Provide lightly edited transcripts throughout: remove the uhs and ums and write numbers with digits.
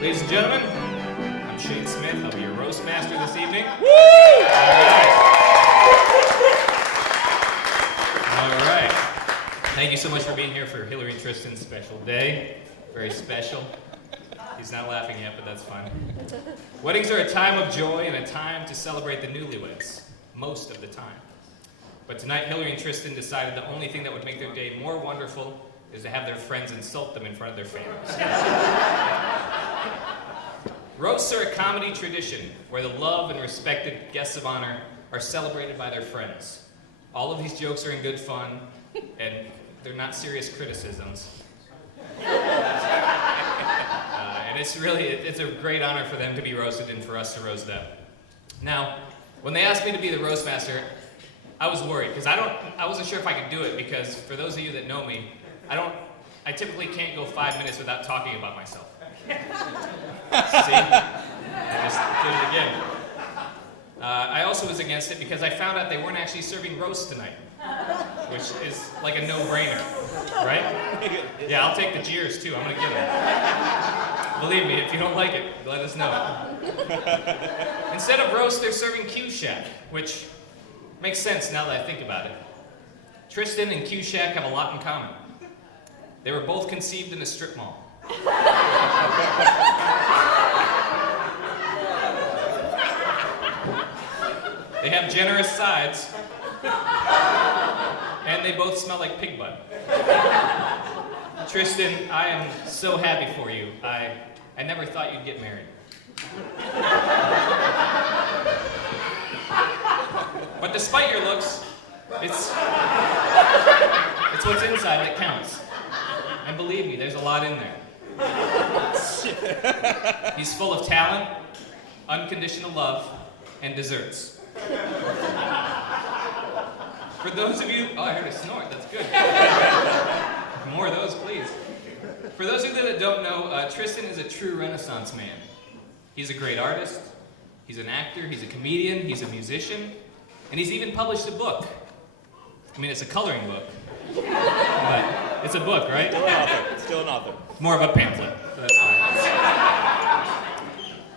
Ladies and gentlemen, I'm Shane Smith. I'll be your roast master this evening. Woo! All right. Thank you so much for being here for Hillary and Tristan's special day. Very special. He's not laughing yet, but that's fine. Weddings are a time of joy and a time to celebrate the newlyweds, most of the time. But tonight, Hillary and Tristan decided the only thing that would make their day more wonderful is to have their friends insult them in front of their families. Roasts are a comedy tradition where the loved and respected guests of honor are celebrated by their friends. All of these jokes are in good fun, and they're not serious criticisms. And it's a great honor for them to be roasted and for us to roast them. Now, when they asked me to be the roast master, I was worried because I wasn't sure if I could do it because for those of you that know me, I typically can't go 5 minutes without talking about myself. See? I just did it again. I also was against it because I found out they weren't actually serving roast tonight, which is like a no-brainer, right? Yeah, I'll take the jeers too. I'm gonna get them. Believe me, if you don't like it, let us know. Instead of roast, they're serving Q-Shack, which makes sense now that I think about it. Tristan and Q-Shack have a lot in common. They were both conceived in a strip mall. They have generous sides, and they both smell like pig butt. Tristan, I am so happy for you. I never thought you'd get married. But despite your looks, it's what's inside that counts. And believe me, there's a lot in there. He's full of talent, unconditional love, and desserts. For those of you, I heard a snort, that's good. More of those, please. For those of you that don't know, Tristan is a true Renaissance man. He's a great artist, he's an actor, he's a comedian, he's a musician, and he's even published a book. I mean, it's a coloring book, but it's a book, right? Still an author. More of a pamphlet, so that's fine.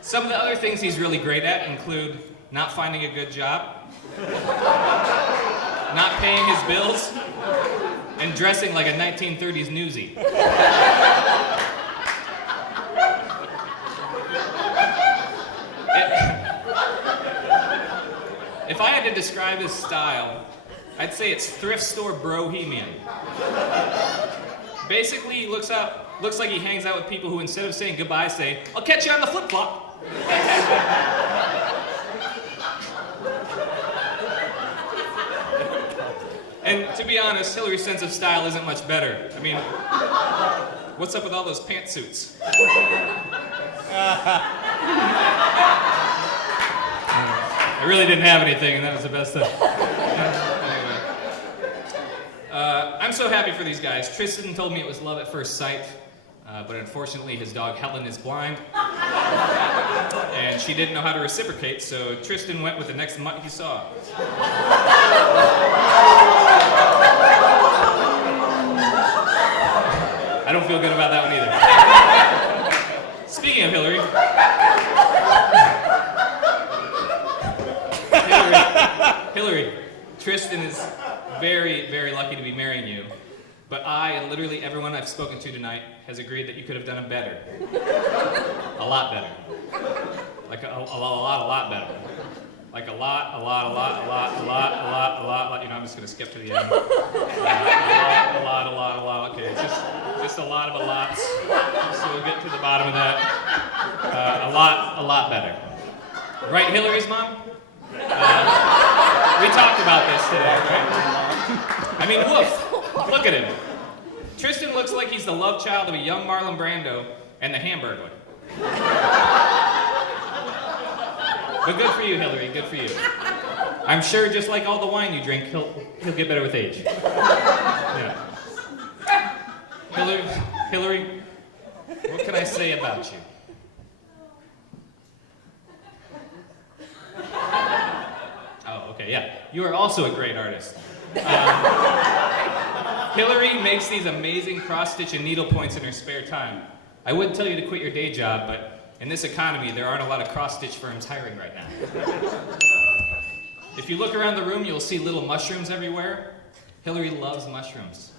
Some of the other things he's really great at include not finding a good job, not paying his bills, and dressing like a 1930s newsie. If I had to describe his style, I'd say it's thrift store bohemian. Basically, he looks like he hangs out with people who, instead of saying goodbye, say, "I'll catch you on the flip-flop." And to be honest, Hillary's sense of style isn't much better. I mean, what's up with all those pantsuits? I really didn't have anything, and that was the best stuff. Anyway. I'm so happy for these guys. Tristan told me it was love at first sight, but unfortunately his dog Helen is blind, and she didn't know how to reciprocate, so Tristan went with the next mutt he saw. I don't feel good about that one either. Speaking of Hillary, Hillary, Tristan is very, very lucky to be marrying you, but I and literally everyone I've spoken to tonight has agreed that you could have done it better. A lot better. Like a lot better. Like a lot, you know, I'm just gonna skip to the end. A lot, okay, it's just a lot of a lots, so we'll get to the bottom of that. A lot better. Right, Hillary's mom? We talked about this today, right? I mean, look at him. Tristan looks like he's the love child of a young Marlon Brando and the Hamburglar. But good for you, Hillary, good for you. I'm sure just like all the wine you drink, he'll get better with age. Yeah. Hillary, what can I say about you? Oh, okay, yeah. You are also a great artist. Hillary makes these amazing cross-stitch and needle points in her spare time. I wouldn't tell you to quit your day job, but in this economy, there aren't a lot of cross-stitch firms hiring right now. If you look around the room, you'll see little mushrooms everywhere. Hillary loves mushrooms,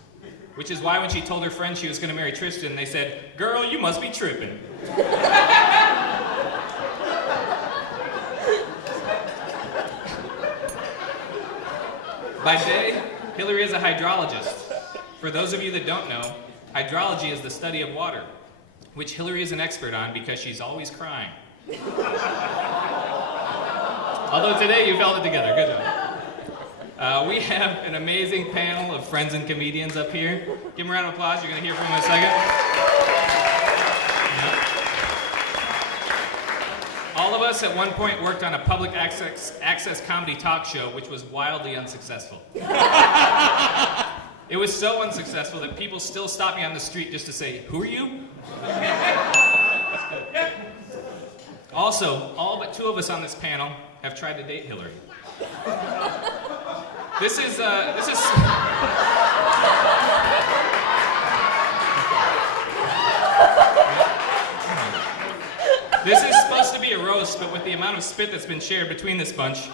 which is why when she told her friend she was going to marry Tristan, they said, "Girl, you must be tripping." By day, Hillary is a hydrologist. For those of you that don't know, hydrology is the study of water, which Hillary is an expert on because she's always crying. Although today you've held it together, good job. We have an amazing panel of friends and comedians up here. Give them a round of applause, you're going to hear from them in a second. All of us at one point worked on a public access comedy talk show, which was wildly unsuccessful. It was so unsuccessful that people still stop me on the street just to say, "Who are you?" Also, all but 2 of us on this panel have tried to date Hillary. This is supposed to be a roast, but with the amount of spit that's been shared between this bunch,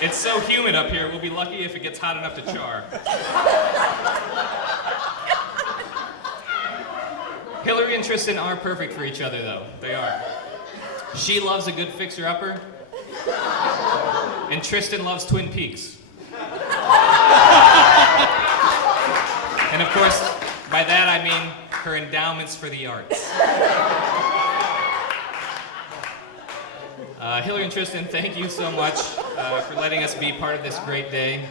it's so humid up here, we'll be lucky if it gets hot enough to char. Hillary and Tristan are perfect for each other, though. They are. She loves a good fixer-upper, and Tristan loves Twin Peaks. And of course, by that I mean her endowments for the arts. Hillary and Tristan, thank you so much for letting us be part of this great day.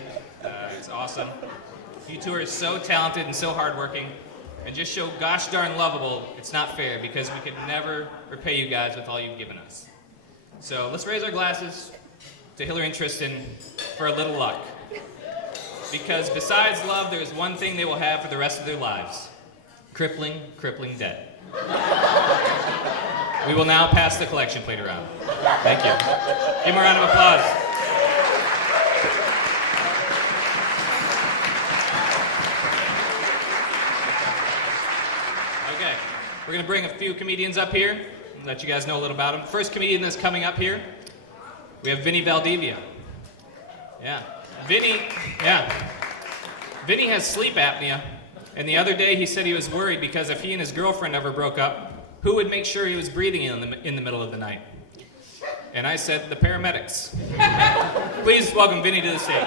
It's awesome. You two are so talented and so hardworking, and just so gosh darn lovable. It's not fair because we could never repay you guys with all you've given us. So let's raise our glasses to Hillary and Tristan for a little luck. Because besides love, there is one thing they will have for the rest of their lives: crippling debt. We will now pass the collection plate around. Thank you. Give them a round of applause. Okay, we're going to bring a few comedians up here and let you guys know a little about them. First comedian that's coming up here, we have Vinny Valdivia. Yeah. Vinny has sleep apnea, and the other day he said he was worried because if he and his girlfriend ever broke up, who would make sure he was breathing in the middle of the night? And I said, the paramedics. Please welcome Vinny to the stage.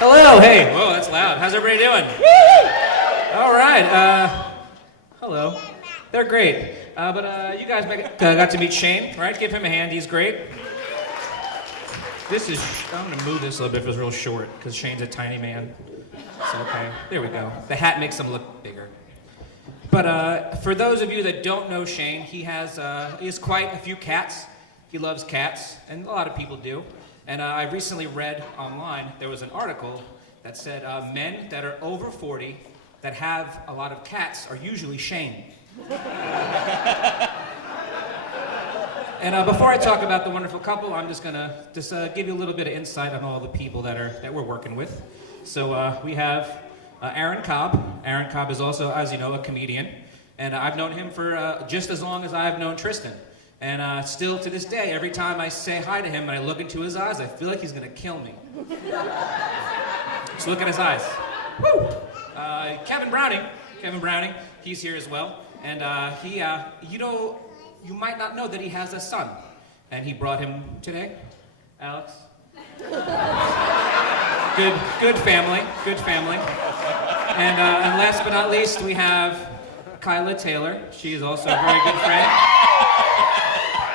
Hello, hey. Whoa, that's loud. How's everybody doing? All right. Hello. They're great. But you guys got to meet Shane, right? Give him a hand. He's great. I'm going to move this a little bit if it was real short, because Shane's a tiny man. So, okay, there we go. The hat makes him look bigger. But for those of you that don't know Shane, he has quite a few cats. He loves cats, and a lot of people do. And I recently read online, there was an article that said men that are over 40 that have a lot of cats are usually Shane. And before I talk about the wonderful couple, I'm just gonna give you a little bit of insight on all the people that we're working with. So we have Aaron Cobb. Aaron Cobb is also, as you know, a comedian, and I've known him for just as long as I've known Tristan. And still to this day, every time I say hi to him and I look into his eyes, I feel like he's gonna kill me. Just look at his eyes. Woo! Kevin Browning, he's here as well, and you might not know that he has a son, and he brought him today. Alex. Good family. And last but not least, we have Kyla Taylor. She is also a very good friend.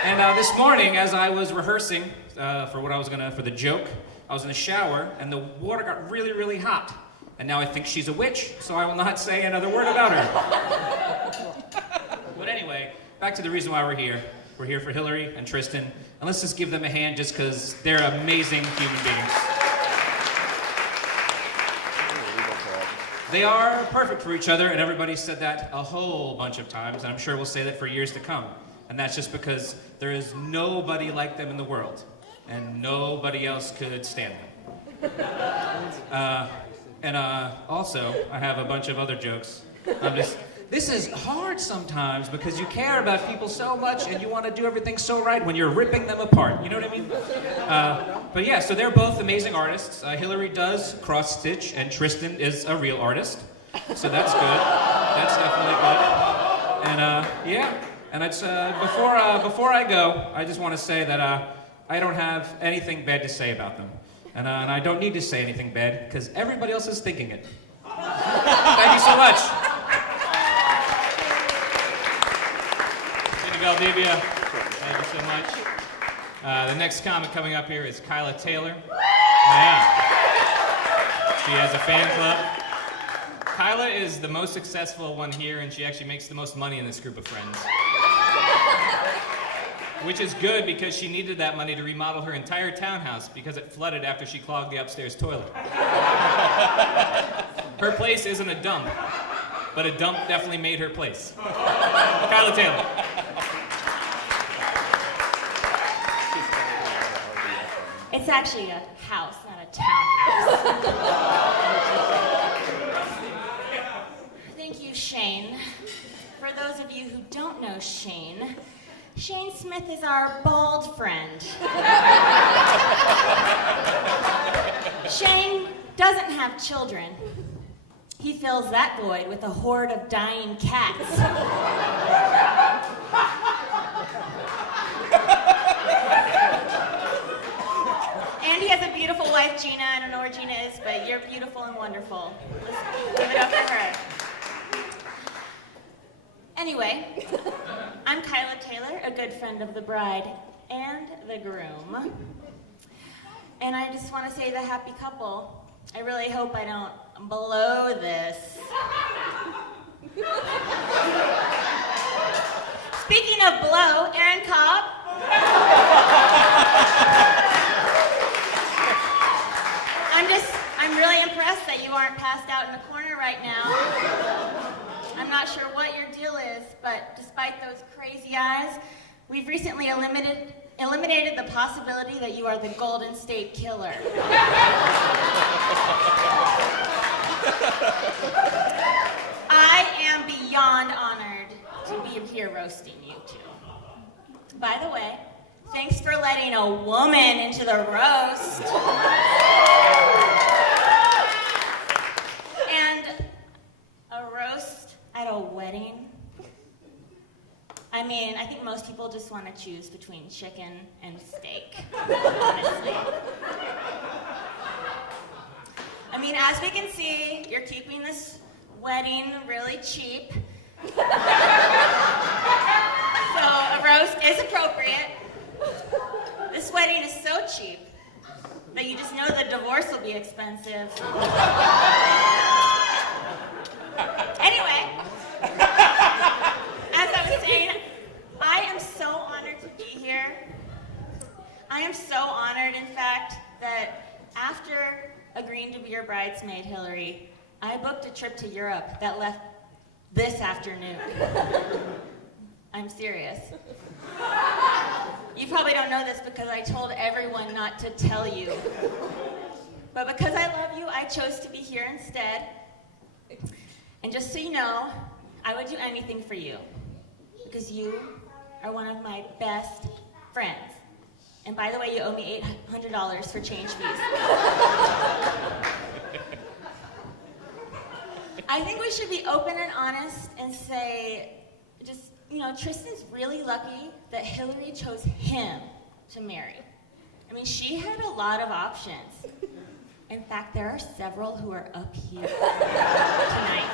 And this morning, as I was rehearsing for the joke, I was in the shower, and the water got really, really hot. And now I think she's a witch, so I will not say another word about her. But anyway, back to the reason why we're here. We're here for Hillary and Tristan, and let's just give them a hand just because they're amazing human beings. They are perfect for each other, and everybody said that a whole bunch of times, and I'm sure we'll say that for years to come. And that's just because there is nobody like them in the world, and nobody else could stand them. And also, I have a bunch of other jokes. This is hard sometimes because you care about people so much and you want to do everything so right when you're ripping them apart. You know what I mean? But yeah, so they're both amazing artists. Hillary does cross-stitch and Tristan is a real artist. So that's good. That's definitely good. And yeah, and it's, before I go, I just want to say that I don't have anything bad to say about them. And I don't need to say anything bad because everybody else is thinking it. Thank you so much. Valdivia, thank you so much. The next comic coming up here is Kyla Taylor. Yeah. She has a fan club. Kyla is the most successful one here, and she actually makes the most money in this group of friends. Which is good because she needed that money to remodel her entire townhouse because it flooded after she clogged the upstairs toilet. Her place isn't a dump, but a dump definitely made her place. Kyla Taylor. It's actually a house, not a townhouse. Thank you, Shane. For those of you who don't know Shane, Shane Smith is our bald friend. Shane doesn't have children. He fills that void with a horde of dying cats. And he has a beautiful wife, Gina. I don't know where Gina is, but you're beautiful and wonderful. Let's give it up for her. Anyway, I'm Kyla Taylor, a good friend of the bride and the groom. And I just want to say the happy couple. I really hope I don't blow this. Speaking of blow, Aaron Cobb. I'm really impressed that you aren't passed out in the corner right now. I'm not sure what your deal is, but despite those crazy eyes, we've recently eliminated the possibility that you are the Golden State Killer. I am beyond honored to be here roasting you two. By the way, thanks for letting a woman into the roast. And a roast at a wedding? I mean, I think most people just want to choose between chicken and steak, honestly. I mean, as we can see, you're keeping this wedding really cheap. So a roast is appropriate. This wedding is so cheap that you just know the divorce will be expensive. Anyway, as I was saying, I am so honored to be here. I am so honored, in fact, that after agreeing to be your bridesmaid, Hillary, I booked a trip to Europe that left this afternoon. I'm serious. You probably don't know this because I told everyone not to tell you. But because I love you, I chose to be here instead. And just so you know, I would do anything for you. Because you are one of my best friends. And by the way, you owe me $800 for change fees. I think we should be open and honest and say, just, you know, Tristan's really lucky that Hillary chose him to marry. I mean, she had a lot of options. In fact, there are several who are up here tonight.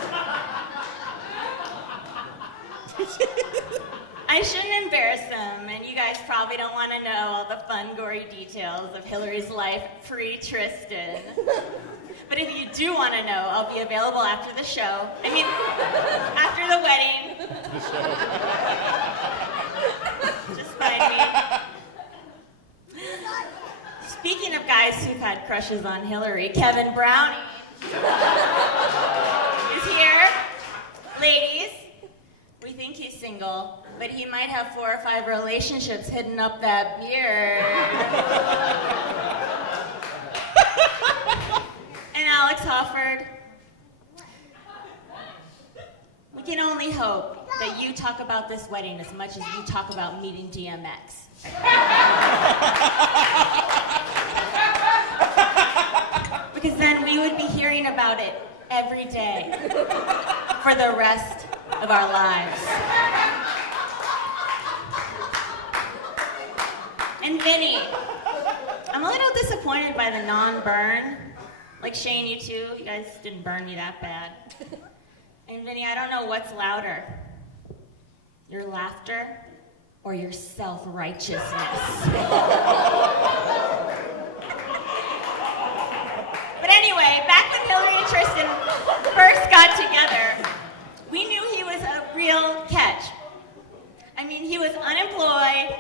I shouldn't embarrass them, and you guys probably don't want to know all the fun, gory details of Hillary's life pre-Tristan. But if you do want to know, I'll be available after the show. I mean, after the wedding. Just find me. Speaking of guys who've had crushes on Hillary, Kevin Brownie is here. Ladies, we think he's single, but he might have 4 or 5 relationships hidden up that beard. Alex Hofford, we can only hope that you talk about this wedding as much as you talk about meeting DMX. Because then we would be hearing about it every day for the rest of our lives. And Vinny, I'm a little disappointed by the non-burn. Like Shane, you too, you guys didn't burn me that bad. And Vinny, I don't know what's louder, your laughter or your self-righteousness. But anyway, back when Hillary and Tristan first got together, we knew he was a real catch. I mean, he was unemployed.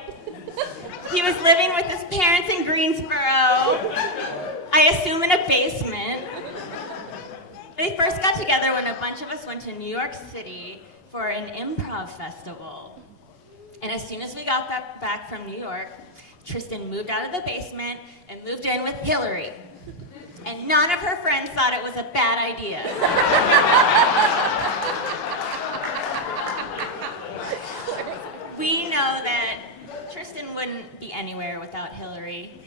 He was living with his parents in Greensboro. I assume in a basement. They first got together when a bunch of us went to New York City for an improv festival. And as soon as we got back from New York, Tristan moved out of the basement and moved in with Hillary. And none of her friends thought it was a bad idea. We know that Tristan wouldn't be anywhere without Hillary.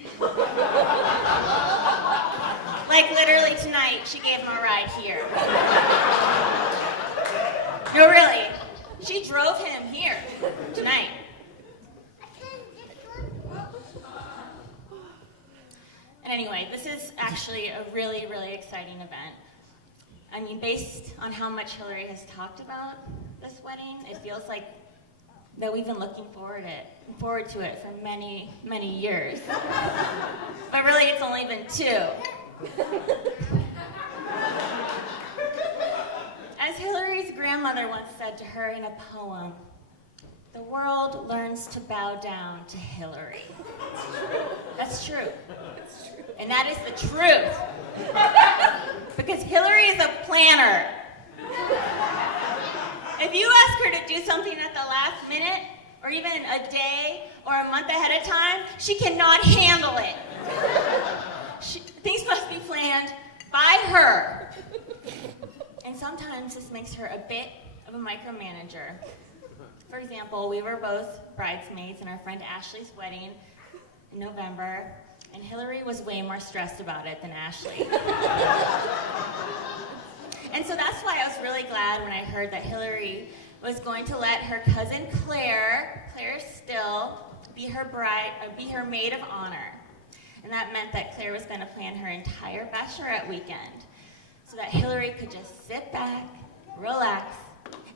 Like literally tonight, she gave him a ride here. No, really, she drove him here tonight. And anyway, this is actually a really, really exciting event. I mean, based on how much Hillary has talked about this wedding, it feels like that we've been looking forward to it for many, many years. But really, it's only been 2. As Hillary's grandmother once said to her in a poem, the world learns to bow down to Hillary. That's true. And that is the truth. Because Hillary is a planner. If you ask her to do something at the last minute, or even a day or a month ahead of time, she cannot handle it. Things must be planned by her. And sometimes this makes her a bit of a micromanager. For example, we were both bridesmaids in our friend Ashley's wedding in November, and Hillary was way more stressed about it than Ashley. And so that's why I was really glad when I heard that Hillary was going to let her cousin Claire Still, be her maid of honor. And that meant that Claire was going to plan her entire bachelorette weekend so that Hillary could just sit back, relax,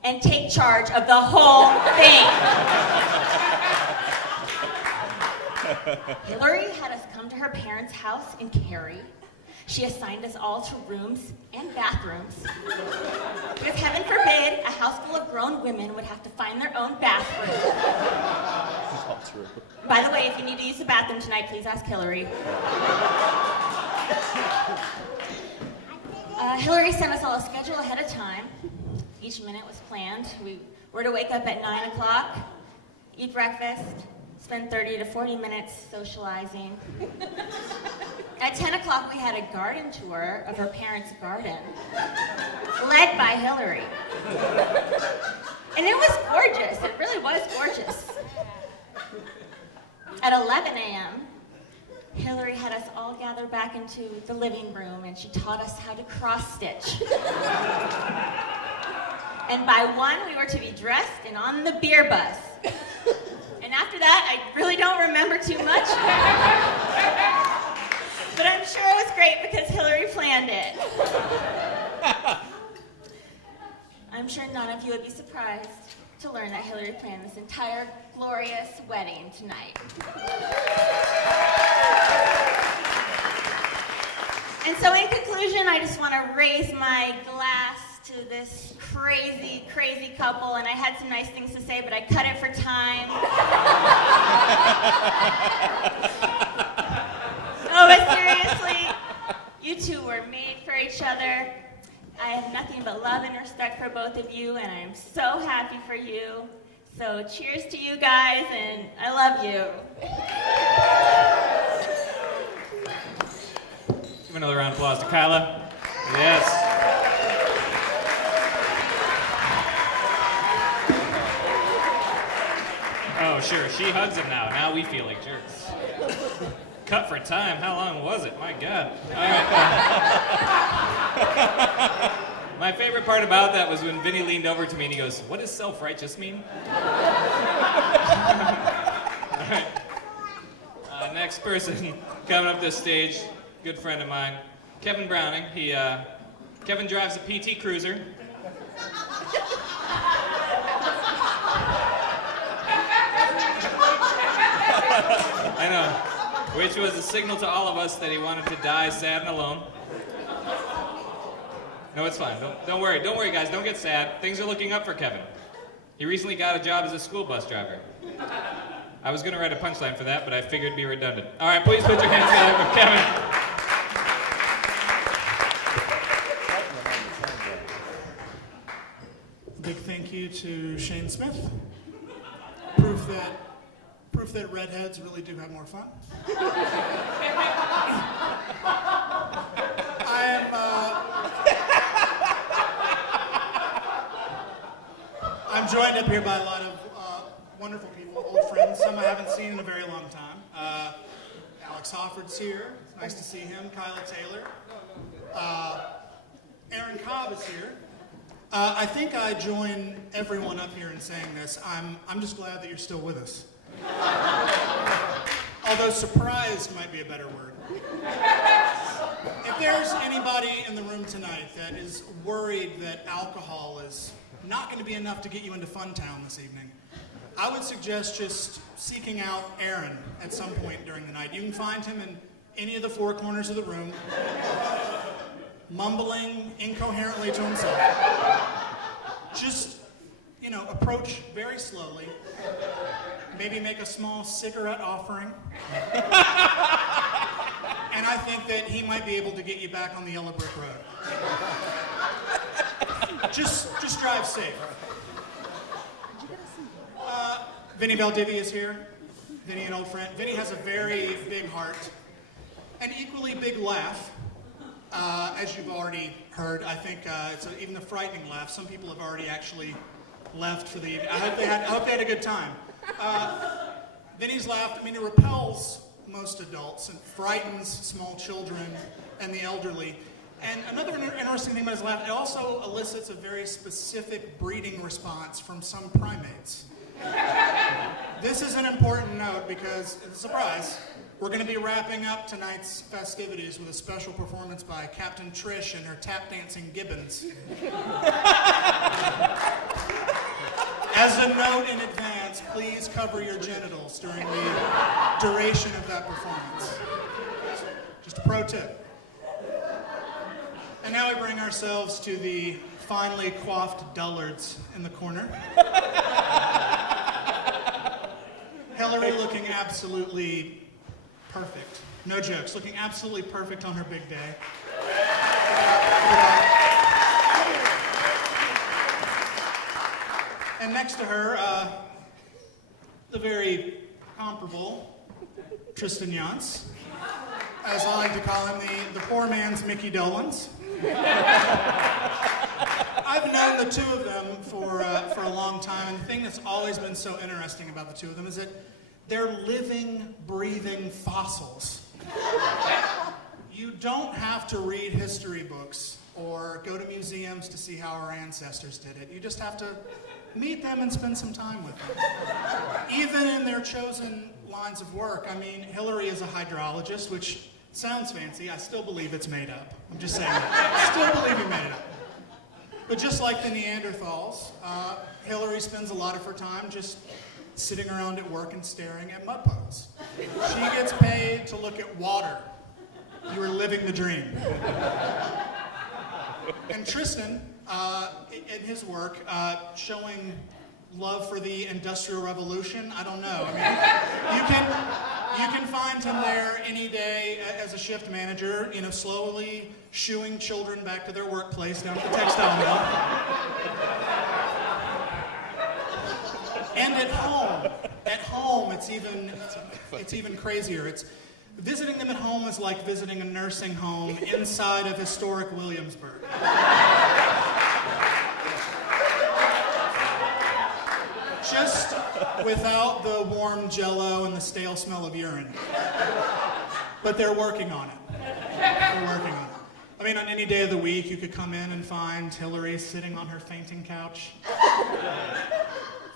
and take charge of the whole thing. Hillary had us come to her parents' house in Cary. She assigned us all to rooms and bathrooms. Because heaven forbid, a house full of grown women would have to find their own bathroom. That's not true. By the way, if you need to use the bathroom tonight, please ask Hillary. Hillary sent us all a schedule ahead of time. Each minute was planned. We were to wake up at 9 o'clock, eat breakfast, spend 30 to 40 minutes socializing. At 10 o'clock, we had a garden tour of her parents' garden, led by Hillary. And it was gorgeous. It really was gorgeous. At 11 a.m., Hillary had us all gather back into the living room, and she taught us how to cross-stitch. And by 1, we were to be dressed and on the beer bus. And after that, I really don't remember too much. But I'm sure it was great because Hillary planned it. I'm sure none of you would be surprised to learn that Hillary planned this entire glorious wedding tonight. And so in conclusion, I just want to raise my glass to this crazy, crazy couple, and I had some nice things to say, but I cut it for time. No, but seriously, you two were made for each other. I have nothing but love and respect for both of you, and I'm so happy for you. So cheers to you guys, and I love you. Give another round of applause to Kyla. Yes. Oh, sure. She hugs him now. Now we feel like jerks. Cut for time. How long was it? My God. All right. My favorite part about that was when Vinny leaned over to me and he goes, "What does self-righteous mean?" All right. Next person coming up this stage, good friend of mine, Kevin Browning. Kevin drives a PT Cruiser. I know, which was a signal to all of us that he wanted to die sad and alone. No, it's fine. Don't worry. Don't worry, guys. Don't get sad. Things are looking up for Kevin. He recently got a job as a school bus driver. I was going to write a punchline for that, but I figured it'd be redundant. All right, please put your hands together for Kevin. A big thank you to Shane Smith. Proof that redheads really do have more fun. I'm joined up here by a lot of wonderful people, old friends, some I haven't seen in a very long time. Alex Hofford's here. Nice to see him. Kyla Taylor. Aaron Cobb is here. I think I join everyone up here in saying this. I'm just glad that you're still with us. Although surprised might be a better word. If there's anybody in the room tonight that is worried that alcohol is not going to be enough to get you into Funtown this evening, I would suggest just seeking out Aaron at some point during the night. You can find him in any of the four corners of the room, mumbling incoherently to himself. Just, approach very slowly. Maybe make a small cigarette offering. And I think that he might be able to get you back on the yellow brick road. Just drive safe. Vinny Valdivia is here. Vinny, an old friend. Vinny has a very big heart. An equally big laugh. As you've already heard, I think it's even a frightening laugh. Some people have already actually left for the evening. I hope they had a good time. Vinny's laugh, it repels most adults and frightens small children and the elderly. And another interesting thing about his laugh, it also elicits a very specific breeding response from some primates. This is an important note because, surprise, we're going to be wrapping up tonight's festivities with a special performance by Captain Trish and her tap dancing gibbons. As a note in advance, please cover your genitals during the duration of that performance. Just a pro tip. And now we bring ourselves to the finely coiffed dullards in the corner. Hillary looking absolutely perfect. No jokes, looking absolutely perfect on her big day. And next to her, the very comparable Tristan Yonce, as I like to call him, the poor man's Mickey Dolenz. I've known the two of them for a long time, and the thing that's always been so interesting about the two of them is that they're living, breathing fossils. You don't have to read history books or go to museums to see how our ancestors did it. You just have to meet them and spend some time with them. Even in their chosen lines of work. Hillary is a hydrologist, which sounds fancy. I still believe it's made up. I'm just saying that. I still believe he made it up. But just like the Neanderthals, Hillary spends a lot of her time just sitting around at work and staring at mud puddles. She gets paid to look at water. You are living the dream. And Tristan, in his work, showing love for the Industrial Revolution, I don't know. You can find him there any day as a shift manager, slowly shooing children back to their workplace down at the textile mill. And at home, it's even crazier. Visiting them at home is like visiting a nursing home inside of historic Williamsburg. Just without the warm Jell-O and the stale smell of urine. But they're working on it. They're working on it. I mean, on any day of the week, you could come in and find Hillary sitting on her fainting couch,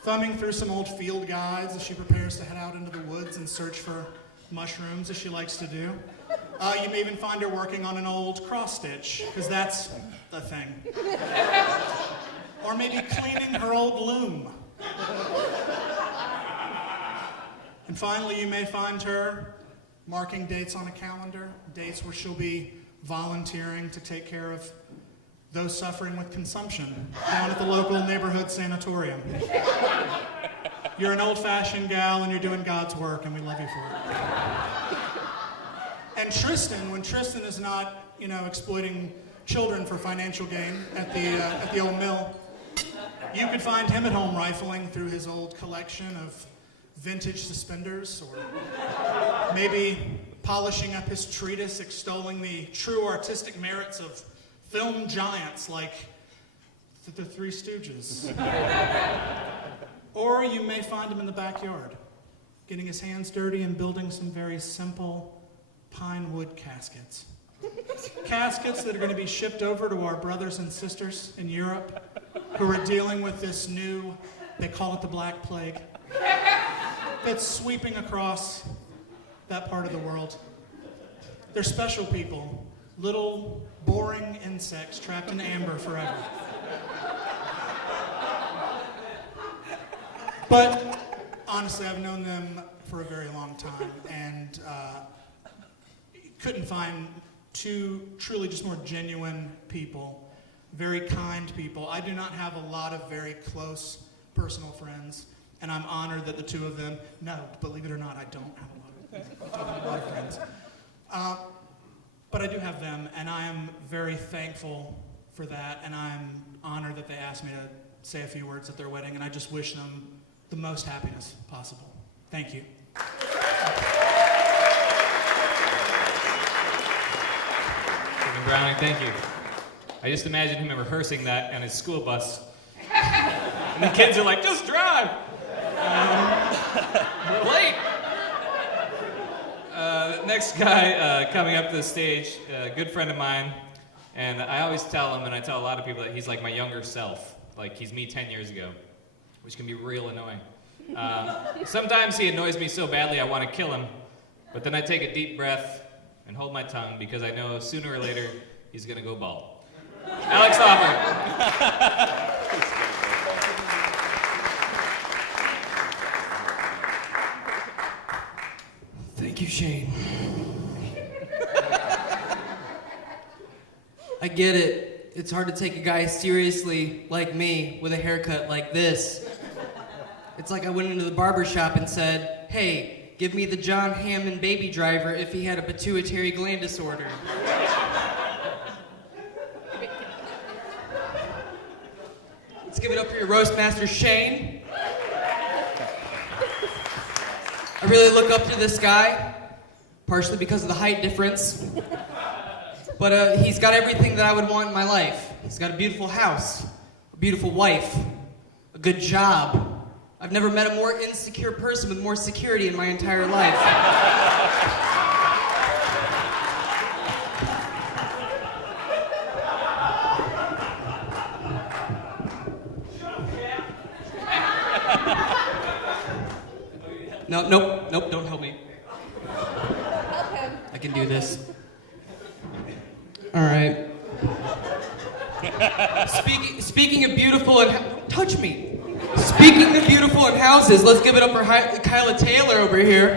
thumbing through some old field guides as she prepares to head out into the woods and search for mushrooms, as she likes to do. You may even find her working on an old cross stitch, because that's a thing. Or maybe cleaning her old loom. And finally, you may find her marking dates on a calendar, dates where she'll be volunteering to take care of those suffering with consumption down at the local neighborhood sanatorium. You're an old-fashioned gal and you're doing God's work, and we love you for it. And Tristan, when Tristan is not, exploiting children for financial gain at the old mill, you could find him at home rifling through his old collection of vintage suspenders, or maybe polishing up his treatise extolling the true artistic merits of film giants like the Three Stooges. Or you may find him in the backyard, getting his hands dirty and building some very simple pine wood caskets. Caskets that are going to be shipped over to our brothers and sisters in Europe who are dealing with this new, they call it the Black Plague, that's sweeping across that part of the world. They're special people, little boring insects trapped in amber forever. But honestly, I've known them for a very long time, and couldn't find two truly just more genuine people, very kind people. I do not have a lot of very close personal friends, and I'm honored that the two of them, no, believe it or not, I don't have a lot of friends. But I do have them, and I am very thankful for that, and I'm honored that they asked me to say a few words at their wedding, and I just wish them the most happiness possible. Thank you. Stephen Browning, thank you. I just imagine him rehearsing that on his school bus. And the kids are like, just drive! We're late! Next guy coming up to the stage, a good friend of mine, and I always tell him, and I tell a lot of people, that he's like my younger self. Like, he's me 10 years ago, which can be real annoying. Sometimes he annoys me so badly I want to kill him, but then I take a deep breath and hold my tongue because I know sooner or later he's going to go bald. Alex Hoffer. Thank you, Shane. I get it. It's hard to take a guy seriously like me with a haircut like this. It's like I went into the barber shop and said, hey, give me the John Hammond baby driver if he had a pituitary gland disorder. Let's give it up for your roast master, Shane. I really look up to this guy, partially because of the height difference. But he's got everything that I would want in my life. He's got a beautiful house, a beautiful wife, a good job. I've never met a more insecure person with more security in my entire life. Nope, don't help me. I can do this. All right. Speaking of beautiful and don't touch me. Speaking of beautiful and houses, let's give it up for Kyla Taylor over here.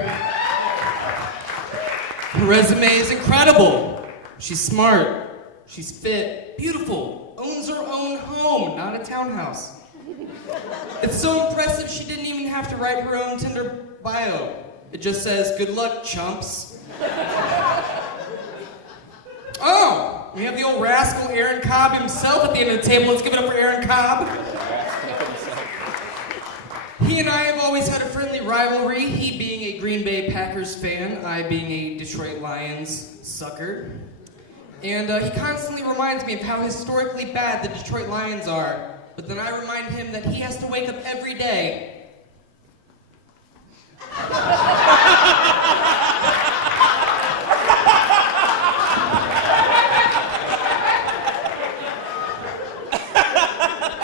Her resume is incredible. She's smart. She's fit. Beautiful. Owns her own home, not a townhouse. It's so impressive she didn't even have to write her own Tinder bio. It just says, good luck, chumps. Oh, we have the old rascal Aaron Cobb himself at the end of the table. Let's give it up for Aaron Cobb. He and I have always had a friendly rivalry, he being a Green Bay Packers fan, I being a Detroit Lions sucker. And he constantly reminds me of how historically bad the Detroit Lions are. But then I remind him that he has to wake up every day.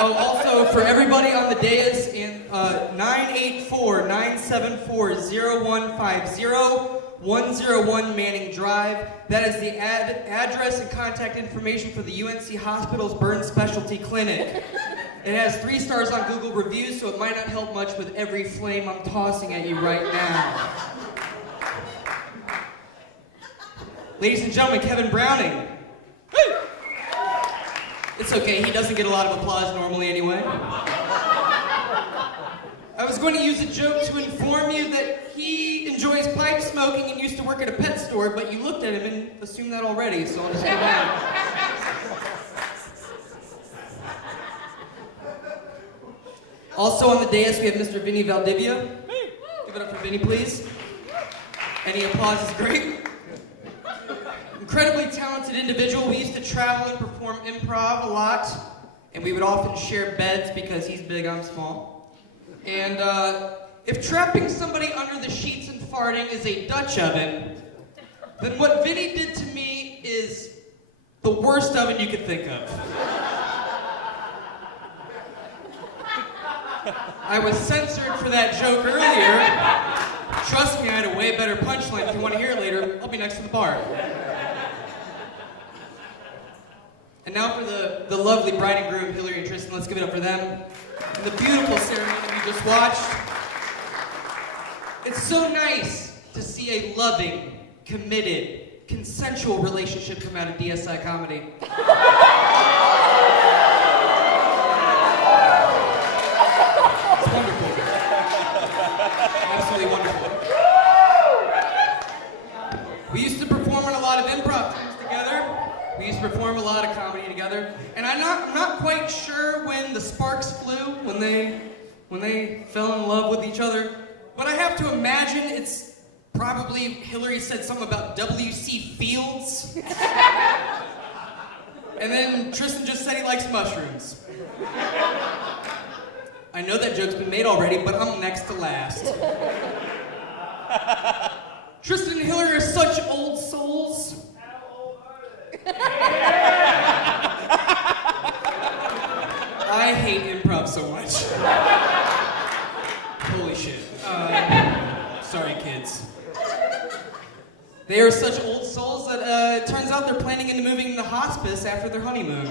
Oh, also, for everybody on the dais, in 984-974-0150, 101 Manning Drive. That is the address and contact information for the UNC Hospital's Burn Specialty Clinic. It has 3 stars on Google reviews, so it might not help much with every flame I'm tossing at you right now. Ladies and gentlemen, Kevin Browning. It's okay, he doesn't get a lot of applause normally anyway. I was going to use a joke to inform you that he enjoys pipe smoking and used to work at a pet store, but you looked at him and assumed that already, so I'll just go on. Also on the dais, we have Mr. Vinny Valdivia. Give it up for Vinny, please. Any applause is great. Incredibly talented individual. We used to travel and perform improv a lot, and we would often share beds because he's big, I'm small. And if trapping somebody under the sheets and farting is a Dutch oven, then what Vinny did to me is the worst oven you could think of. I was censored for that joke earlier. Trust me, I had a way better punchline. If you want to hear it later, I'll be next to the bar. And now for the lovely bride and groom, Hillary and Tristan. Let's give it up for them. And the beautiful ceremony we just watched. It's so nice to see a loving, committed, consensual relationship come out of DSI comedy. It's wonderful. Absolutely wonderful. We used to perform in a lot of improv teams together. We used to perform a lot of comedy together, and I'm not quite sure when the sparks flew, when they fell in love with each other, but I have to imagine it's probably Hillary said something about W.C. Fields, and then Tristan just said he likes mushrooms. I know that joke's been made already, but I'm next to last. Tristan and Hillary are such old souls. I hate improv so much. Holy shit. Sorry, kids. They are such old souls that it turns out they're planning into moving into hospice after their honeymoon.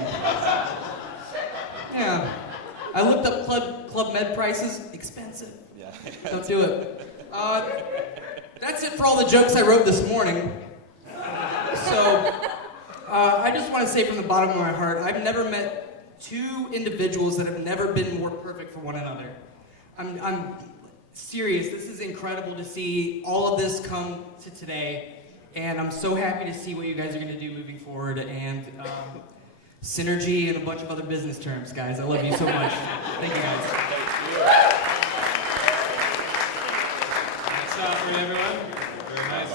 Yeah. I looked up Club Med prices. Expensive. Yeah. Don't do it. That's it for all the jokes I wrote this morning. So, I just want to say from the bottom of my heart, I've never met 2 individuals that have never been more perfect for one another. I'm serious. This is incredible to see all of this come to today, and I'm so happy to see what you guys are going to do moving forward, and synergy and a bunch of other business terms, guys. I love you so much. Thank you, guys. That's all for you, everyone. Very nice.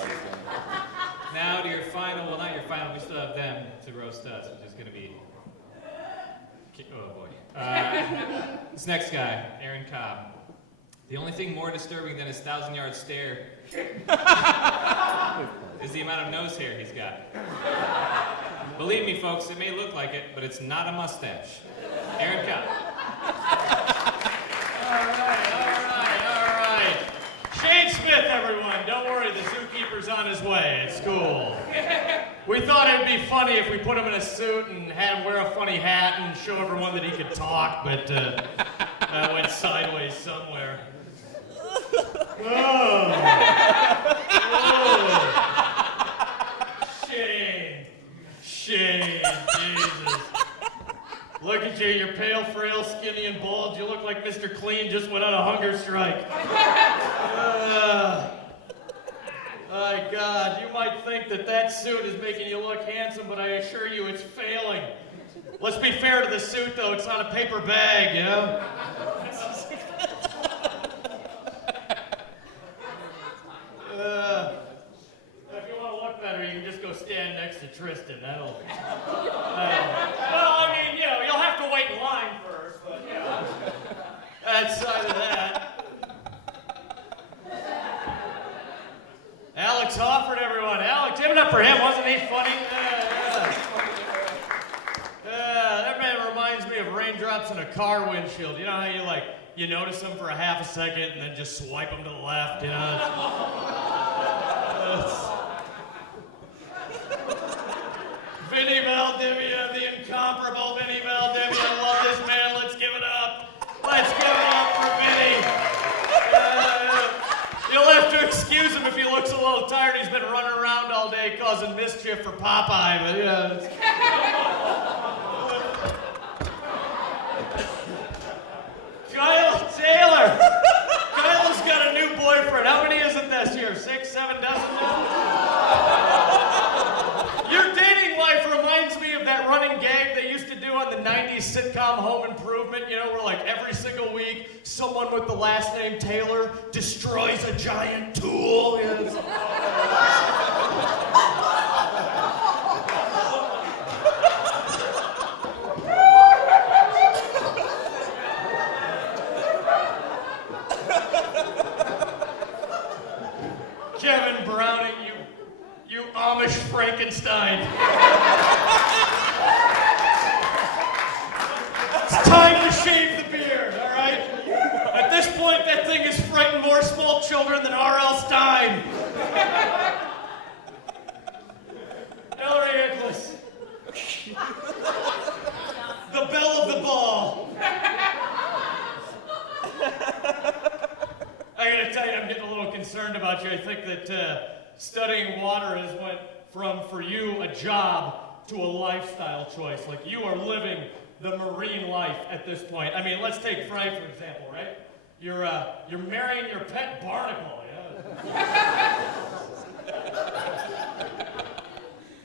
Now to your final, well, not your final, we still have them to roast us, which is going to be, oh boy. This next guy, Aaron Cobb. The only thing more disturbing than his 1,000-yard stare is the amount of nose hair he's got. Believe me, folks, it may look like it, but it's not a mustache. Aaron Cobb. All right. Shane Smith, everyone. Don't worry, the zookeeper's on his way. It's cool. We thought it'd be funny if we put him in a suit and had him wear a funny hat and show everyone that he could talk, but that went sideways somewhere. Oh. Shane, Jesus. Look at you, you're pale, frail, skinny, and bald. You look like Mr. Clean just went on a hunger strike. My God, you might think that suit is making you look handsome, but I assure you it's failing. Let's be fair to the suit, though. It's not a paper bag, you know? next to Tristan. Well, I mean, you know, you'll have to wait in line first, but, you know, outside of that. Alex Hofford, everyone. Alex, give it up for him. Wasn't he funny? That man reminds me of raindrops in a car windshield. You know how you notice them for a half a second and then just swipe them to the left, you know? Vinny Valdivia, the incomparable Vinny Valdivia. I love this man. Let's give it up. Let's give it up for Vinny. You'll have to excuse him if he looks a little tired. He's been running around all day causing mischief for Popeye. But yeah. Kyle Taylor. Kyle's got a new boyfriend. How many is it this year? 6, 7 dozen now? Your dating life reminds me of that running gag they used to do on the 90s sitcom Home Improvement, you know, where like every single week someone with the last name Taylor destroys a giant tool. Yes. Kevin Browning, you Amish Frankenstein. It's time to shave the beard, all right? At this point, that thing has frightened more small children than R.L. Stein. Hillary and Tristan. The belle of the ball. I gotta tell you, I'm getting a little concerned about you. I think that studying water has went from, for you, a job to a lifestyle choice. Like, you are living the marine life at this point. I mean, let's take Frank, for example, right? You're marrying your pet barnacle, yeah?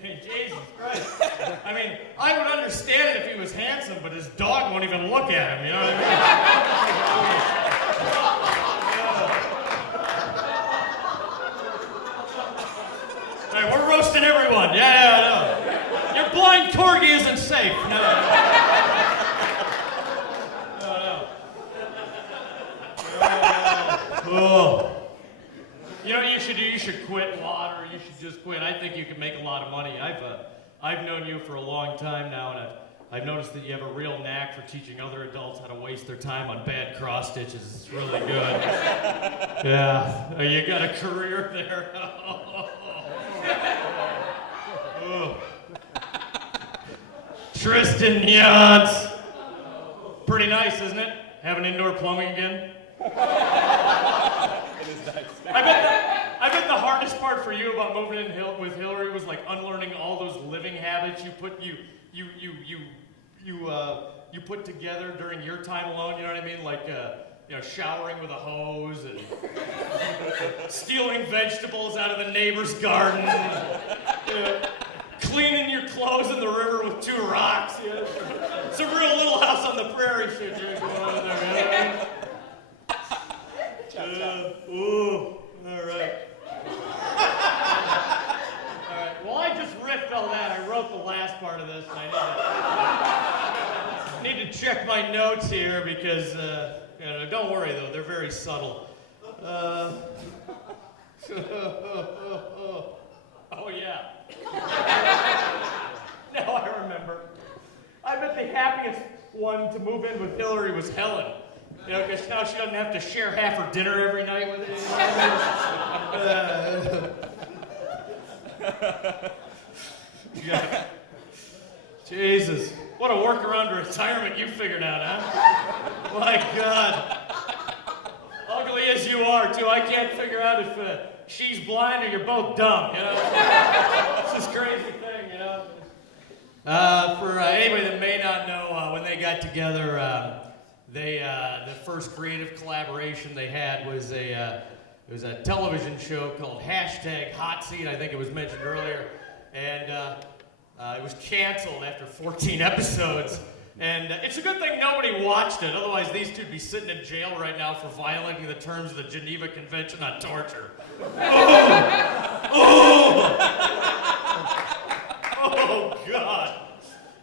Hey, Jesus Christ. I mean, I would understand it if he was handsome, but his dog won't even look at him, you know what I mean? All right, we're roasting everyone. Yeah, no. Your blind corgi isn't safe. No. Oh. You know what you should do? You should quit water. You should just quit. I think you can make a lot of money. I've known you for a long time now, and I've noticed that you have a real knack for teaching other adults how to waste their time on bad cross stitches. It's really good. Yeah, you got a career there. Oh. Tristan Yonce. Pretty nice, isn't it? Having indoor plumbing again. It is nice. I bet the hardest part for you about moving in with Hillary was like unlearning all those living habits you put together during your time alone. You know what I mean? Like showering with a hose and stealing vegetables out of the neighbor's garden, cleaning your clothes in the river with 2 rocks. Yeah. It's a real Little House on the Prairie shit you're going on there, man. Ooh, all right. All right. Well, I just ripped all that. I wrote the last part of this, and I need to check my notes here because, don't worry though, they're very subtle. Oh yeah. Now I remember. I bet the happiest one to move in with Hillary was Helen. You know, because now she doesn't have to share half her dinner every night with it. Yeah. Jesus. What a workaround to retirement you figured out, huh? My God. Ugly as you are, too. I can't figure out if she's blind or you're both dumb, you know? It's this crazy thing, you know? For anybody that may not know, when they got together, the first creative collaboration they had was it was a television show called #Hot Seat. I think it was mentioned earlier, and it was canceled after 14 episodes. And it's a good thing nobody watched it. Otherwise, these two would be sitting in jail right now for violating the terms of the Geneva Convention on Torture. Oh! Oh! God.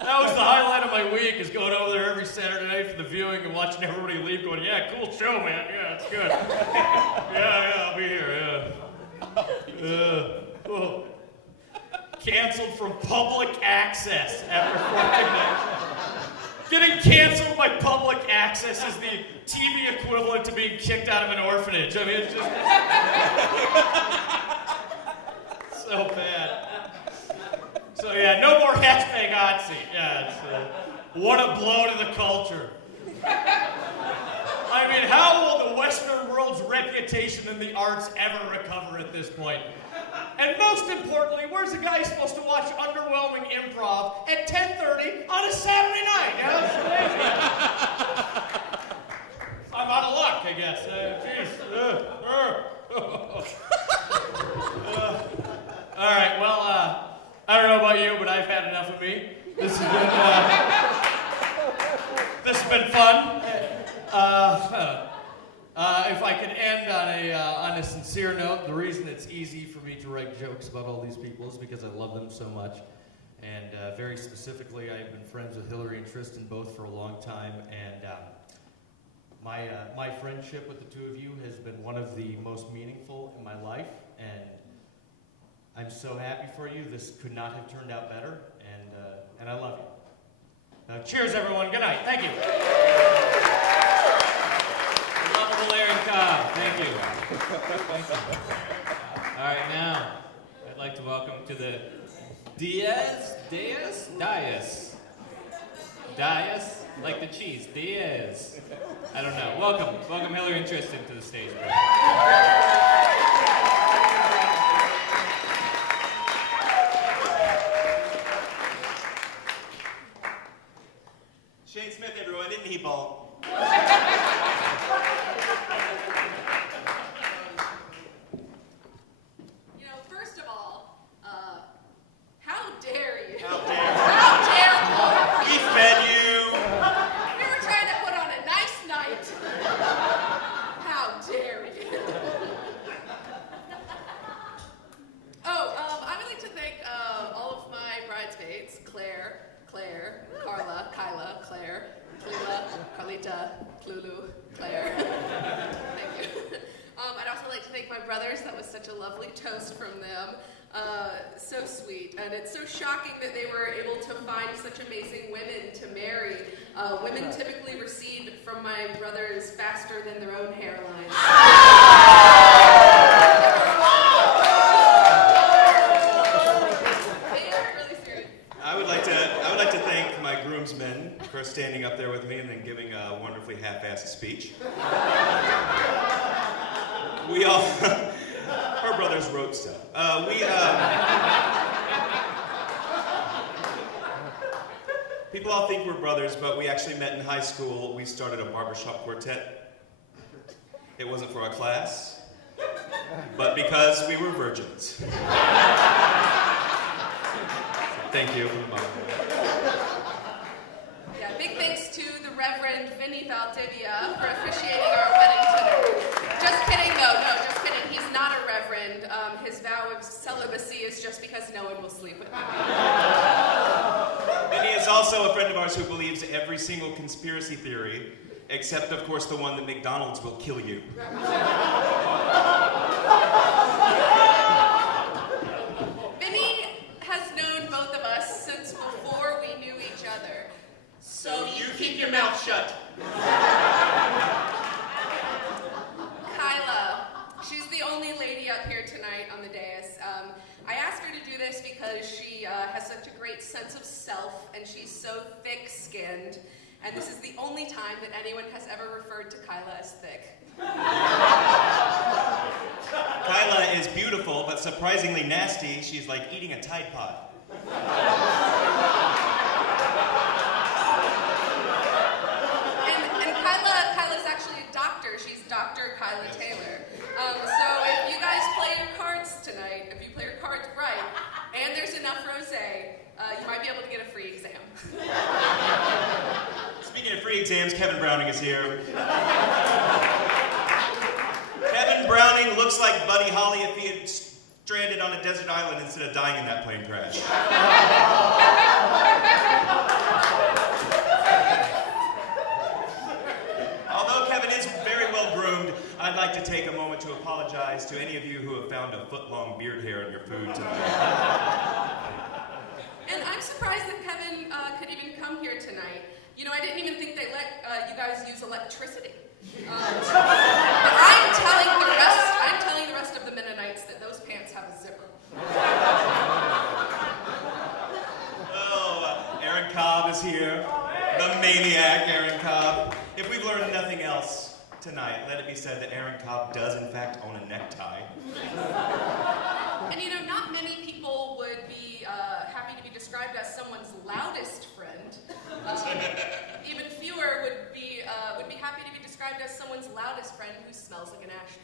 That was the highlight of my week, is going over there every Saturday night for the viewing and watching everybody leave going, yeah, cool show, man. Yeah, it's good. Yeah, I'll be here, oh. Canceled from public access after 14 days. Getting canceled by public access is the TV equivalent to being kicked out of an orphanage. I mean, it's just so bad. So yeah, no more hashtag hot seat. Yeah, it's, what a blow to the culture. I mean, how will the Western world's reputation in the arts ever recover at this point? And most importantly, where's a guy supposed to watch underwhelming improv at 10:30 on a Saturday night? You know, it's amazing. I'm out of luck, I guess. Jeez. All right, well, I don't know about you, but I've had enough of me. This has been fun. If I could end on a sincere note, the reason it's easy for me to write jokes about all these people is because I love them so much. And very specifically, I've been friends with Hillary and Tristan both for a long time. And my friendship with the two of you has been one of the most meaningful in my life. And I'm so happy for you. This could not have turned out better. And I love you. Cheers, everyone. Good night. Thank you. Larry and Cobb, thank you. All right, now, I'd like to welcome to the Diaz, like the cheese, Diaz. I don't know. Welcome Hillary and Tristan to the stage. Shane Smith, everyone, didn't he ball? Toast from them. So sweet. And it's so shocking that they were able to find such amazing women to marry. Women typically recede from my brothers faster than their own hairlines. Really serious. I would like to thank my groomsmen for standing up there with me and then giving a wonderfully half-assed speech. We all our brothers wrote stuff. People all think we're brothers, but we actually met in high school. We started a barbershop quartet. It wasn't for our class, but because we were virgins. Thank you. Yeah, big thanks to the Reverend Vinny Valdivia for officiating our wedding tonight. Just kidding, though. No, just kidding. He's not a reverend. His vow of celibacy is just because no one will sleep with him. Vinny is also a friend of ours who believes every single conspiracy theory, except, of course, the one that McDonald's will kill you. Vinny has known both of us since before we knew each other. So you keep your mouth shut. Kyla, she's the only lady up here tonight on the dais. I asked her to do this because she has such a great sense of self, and she's so thick-skinned, and this is the only time that anyone has ever referred to Kyla as thick. Kyla is beautiful, but surprisingly nasty. She's like eating a Tide Pod. And Kyla's actually a doctor. She's Dr. Kyla Taylor. So if you guys play your cards tonight, if you play your cards right, and there's enough rosé, you might be able to get a free exam. Speaking of free exams, Kevin Browning is here. Kevin Browning looks like Buddy Holly if he had stranded on a desert island instead of dying in that plane crash. Although Kevin is very well groomed, I'd like to take a moment to apologize to any of you who have found a foot-long beard hair in your food tonight. And I'm surprised that Kevin could even come here tonight. You know, I didn't even think they let you guys use electricity. But I'm telling the rest of the Mennonites that those pants have a zipper. Oh, Aaron Cobb is here. The maniac, Aaron Cobb. If we've learned nothing else tonight, let it be said that Aaron Cobb does in fact own a necktie. And you know, not many people would be happy to be described as someone's loudest friend. Even fewer would be happy to be described as someone's loudest friend who smells like an ashtray.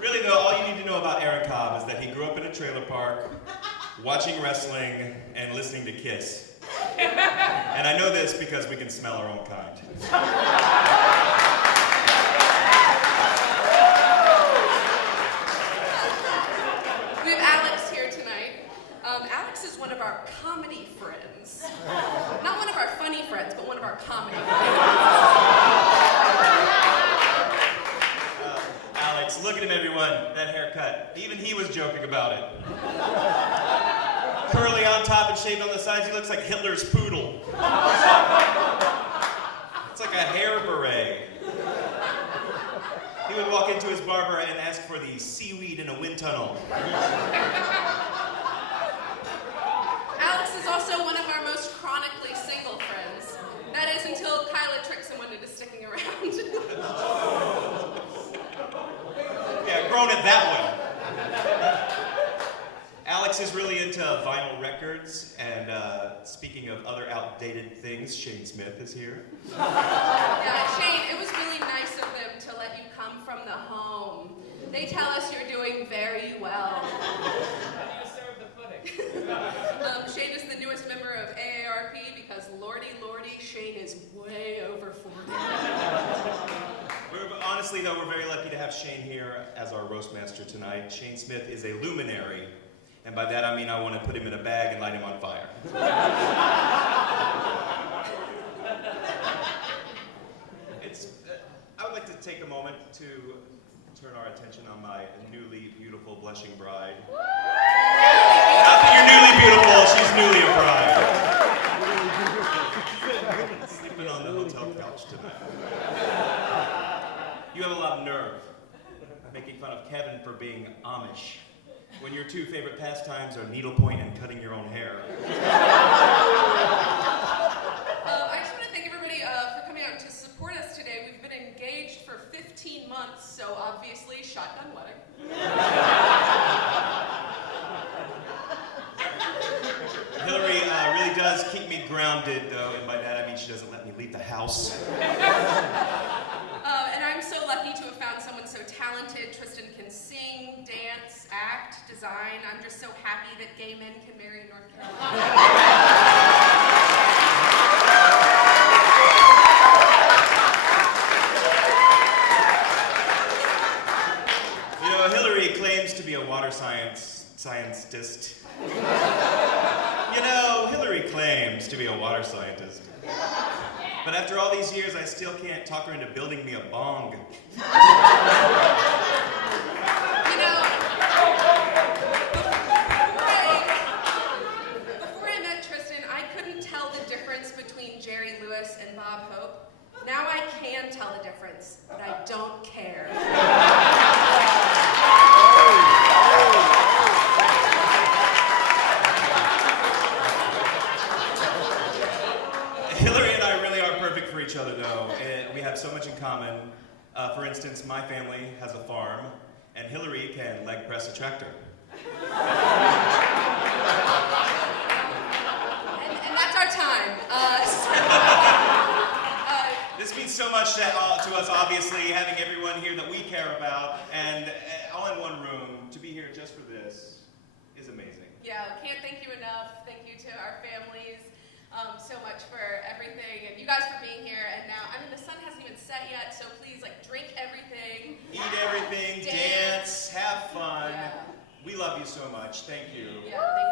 Really though, all you need to know about Aaron Cobb is that he grew up in a trailer park, watching wrestling and listening to Kiss. And I know this because we can smell our own kind. We have Alex here tonight. Alex is one of our comedy friends. Not one of our funny friends, but one of our comedy friends. Alex, look at him everyone, that haircut. Even he was joking about it. Curly on top and shaved on the sides, he looks like Hitler's poodle. It's like a hair beret. He would walk into his barber and ask for the seaweed in a wind tunnel. Alex is also one of our most chronically single friends. That is until Kyla tricks him into sticking around. Yeah, grown it that way. Alex is really into vinyl records, and speaking of other outdated things, Shane Smith is here. Yeah, Shane, it was really nice of them to let you come from the home. They tell us you're doing very well. You serve the pudding. Shane is the newest member of AARP because lordy, Shane is way over 40. Honestly, though, we're very lucky to have Shane here as our roast master tonight. Shane Smith is a luminary, and by that I mean I want to put him in a bag and light him on fire. I would like to take a moment to turn our attention on my newly beautiful blushing bride. Not that you're newly beautiful, she's newly a bride. Sleeping on the hotel couch tonight. You have a lot of nerve, making fun of Kevin for being Amish, when your two favorite pastimes are needlepoint and cutting your own hair. I just want to thank everybody for coming out to support us today. We've been engaged for 15 months, so obviously shotgun wedding. Hillary really does keep me grounded, though, and by that I mean she doesn't let me leave the house. And I'm so lucky to have found someone so talented. Tristan can sing, dance, act, design. I'm just so happy that gay men can marry in North Carolina. You know, Hillary claims to be a water scientist. You know, Hillary claims to be a water scientist. But after all these years, I still can't talk her into building me a bong. You know, before I met Tristan, I couldn't tell the difference between Jerry Lewis and Bob Hope. Now I can tell the difference, but I don't care. Hillary and I really are perfect for each other, though. We have so much in common. For instance, my family has a farm, and Hillary can leg press a tractor. And that's our time. This means so much to us, obviously, having everyone here that we care about, and all in one room. To be here just for this is amazing. Yeah, can't thank you enough. Thank you to our families. so much for everything, and you guys for being here. And now, I mean, the sun hasn't even set yet, so please, like, drink everything. Eat everything, dance, have fun. Yeah. We love you so much. Thank you. Yeah, thank